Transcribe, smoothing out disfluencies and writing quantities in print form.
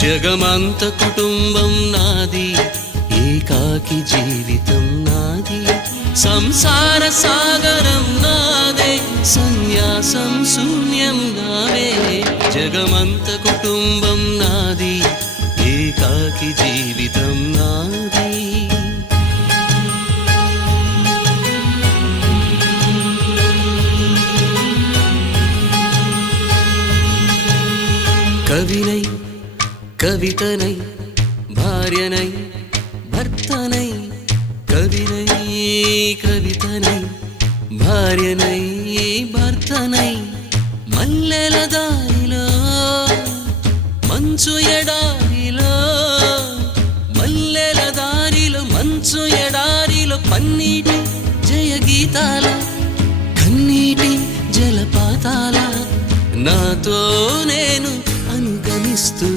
జగమంత కుటుంబం నాది, ఏకాకి జీవితం నాది, సంసార సాగరం నాదే, సన్యాసం శూన్యం నావే. జగమంత కుటుంబం నాది, ఏకాకి జీవితం నాది. కవినై కవితనై భార్యనై భర్తనై, కవినై కవితనై భార్యనై భర్తనై, మల్లెల దారిలో మంచు ఎడారిలో, మల్లెల దారిలో మంచు ఎడారిలో, పన్నీటి జయ గీతాల కన్నీటి జలపాతాల, నాతో నేను అనుగమిస్తూ